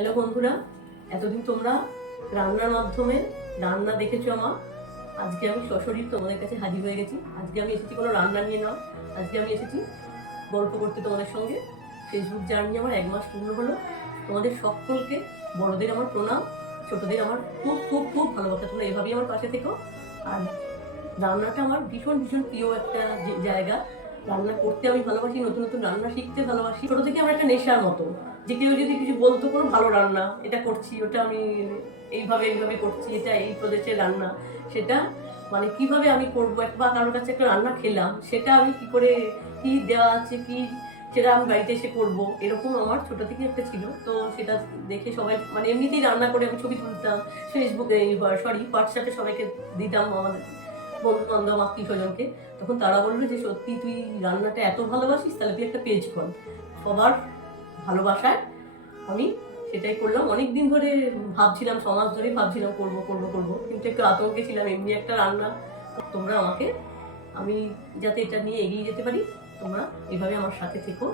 Hello বন্ধুরা, এতদিন তোমরা রান্নার মাধ্যমে রান্না দেখেছো আমার। আজকে আমি সশরীর তোমাদের কাছে হাজির হয়ে গেছি। আজকে আমি এসেছি কোনো রান্না নিয়ে নাও, আজকে আমি এসেছি গল্প করতে তোমাদের সঙ্গে। ফেসবুক জার্নি আমার 1 মাস পূর্ণ হলো। তোমাদের সকলকে, বড়দের আমার প্রণাম, ছোটদের আমার খুব খুব খুব ভালোবাসা। তোমরা এভাবেই আমার পাশে থেকো। আর রান্নাটা আমার ভীষণ ভীষণ প্রিয় একটা জায়গা। রান্না করতে আমি ভালোবাসি, নতুন নতুন রান্না শিখতে ভালোবাসি। ছোট থেকে আমার একটা নেশার মতো, যে কেউ যদি কিছু বলতো কোনো ভালো রান্না, এটা করছি, ওটা আমি এইভাবে এইভাবে করছি, এটা এই প্রদেশের রান্না, সেটা মানে কিভাবে আমি করবো, বা কারোর কাছে একটা রান্না খেলাম, সেটা আমি কি করে, কি দেওয়া আছে, কি সেটা আমি বাড়িতে এসে করবো, এরকম আমার ছোট থেকে একটা ছিল। তো সেটা দেখে সবাই মানে এমনিতেই রান্না করে আমি ছবি তুলতাম, ফেসবুকে হোয়াটসঅ্যাপে সবাইকে দিতাম, আমাদের বন্ধু বান্ধব আত্মীয় স্বজনকে। তখন তারা বললো যে সত্যি তুই রান্নাটা এত ভালোবাসিস, তাহলে তুই একটা পেজ কর। সবার ভালোবাসায় আমি সেটাই করলাম। অনেক দিন ধরে ভাবছিলাম, সমাজ ধরেই ভাবছিলাম করবো করবো করবো, কিন্তু একটু আতঙ্কে ছিলাম। এমনি একটা রান্না, তোমরা আমাকে, আমি যাতে এটা নিয়ে এগিয়ে যেতে পারি, তোমরা এভাবে আমার সাথে থেকো।